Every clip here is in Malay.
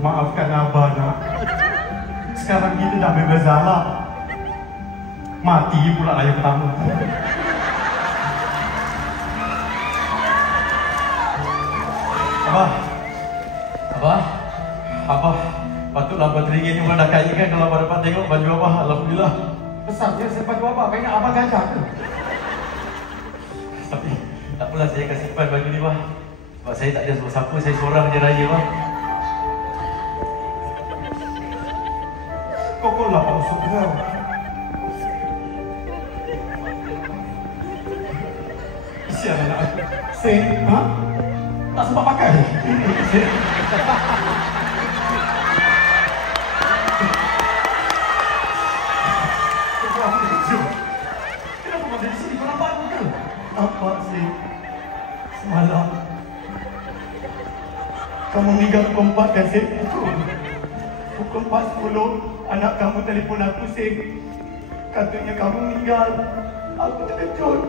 Maafkan Abah, nak. Sekarang kita dah bersalah. Mati pula lah yang pertama. Abah, patutlah Abah teringin ni dah kaya kan kalau Abah dapat tengok baju Abah. Alhamdulillah. Besar je sebab baju Abah, banyak Abah gajah ke? Tapi, tak apalah saya akan simpan baju ni, Bah. Sebab saya tak ada siapa, saya seorang je raya, Bah. Kau lah Pak Usuk kau. Kesian anak aku. Sen, ha? Tak sempat pakai. Kenapa kau ada di sini? Kau nampak aku ke? Nampak, Sen. Semalam kamu meninggal pukul 4 kan, Sen? Pukul 4.10 anak kamu telefon aku, Sen. Katanya kamu meninggal. Aku terkejut.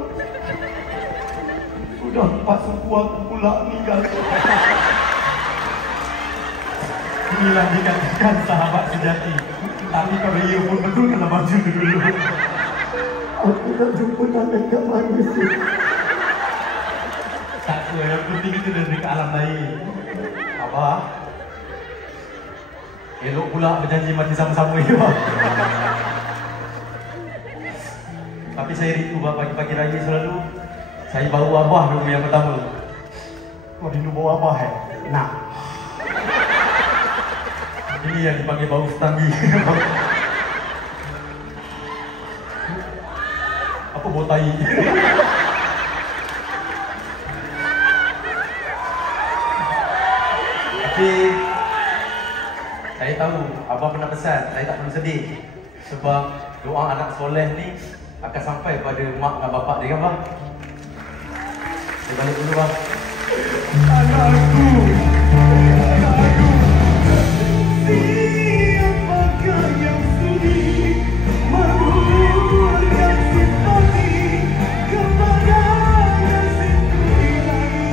Sudah 4 suku aku pula meninggal. Inilah dikatakan sahabat sejati. Tapi kalau ia pun betul kena baju tu dulu. Aku tak jumpa tangan kat mana, Sen. Tak apa, yang penting itu dah dekat alam lain. Abah, elok pula berjanji mati sama-sama ya, Abah. Tapi saya rindu, Abah, pagi-pagi raya selalu saya bawa Abah dulu yang pertama. Kau rindu bawa Abah, Nak. Ini yang dipanggil bau setanggi. Apa bau tai? Tapi saya tahu Abah pernah pesan, saya tak perlu sedih. Sebab doa anak soleh ni akan sampai pada mak dan bapak dia, kan, Abah? Saya balik dulu, Abah. Anakku, siapakah yang sudi meluarkan simpati kepada yang sendiri lagi?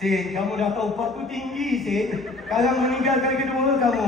Sen, kamu dah tahu upahku tinggi, Sen. Sekarang meninggal kali kedua kamu.